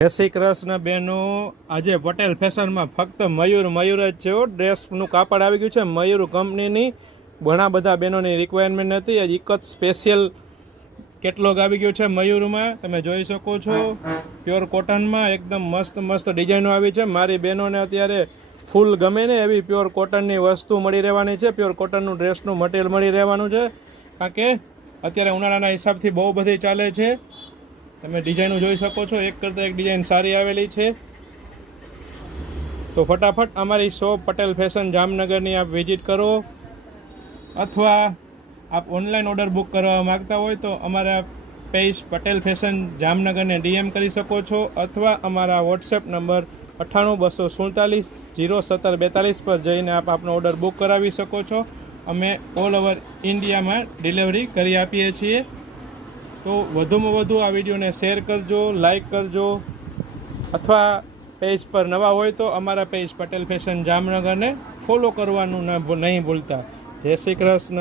જય શ્રી કૃષ્ણ બહેનો। આજે પટેલ ફેશનમાં ફક્ત મયુર જ છે। ડ્રેસનું કાપડ આવી ગયું છે મયુર કંપનીની। ઘણા બધા બહેનોની રિક્વાયરમેન્ટ હતી। એક જ સ્પેશિયલ કેટલોગ આવી ગયું છે મયુરમાં। તમે જોઈ શકો છો પ્યોર કોટનમાં એકદમ મસ્ત ડિઝાઇનો આવી છે। મારી બહેનોને અત્યારે ફૂલ ગમે ને એવી પ્યોર કોટનની વસ્તુ મળી રહેવાની છે। પ્યોર કોટનનું ડ્રેસનું મટીરિયલ મળી રહેવાનું છે, કારણ કે અત્યારે ઉનાળાના હિસાબથી બહુ બધી ચાલે છે। તમે ડિઝાઇનો જોઈ શકો છો, એક કરતાં એક ડિઝાઇન સારી આવેલી છે। તો ફટાફટ અમારી શોપ પટેલ ફેશન જામનગરની આપ વિઝિટ કરો, અથવા આપ ઓનલાઈન ઓર્ડર બુક કરવા માગતા હોય તો અમારા પેજ પટેલ ફેશન જામનગરને DM કરી શકો છો, અથવા અમારા વોટ્સએપ નંબર 9824401742 પર જઈને આપ આપનો ઓર્ડર બુક કરાવી શકો છો। અમે ઓલ ઓવર ઇન્ડિયામાં ડિલિવરી કરી આપીએ છીએ। તો વધુમાં વધુ આ વિડીયોને શેર કરજો, લાઈક કરજો, અથવા પેજ પર નવા હોય તો અમારા પેજ પટેલ ફેશન જામનગરને ફોલો કરવાનું નહીં ભૂલતા। જય શ્રી કૃષ્ણ।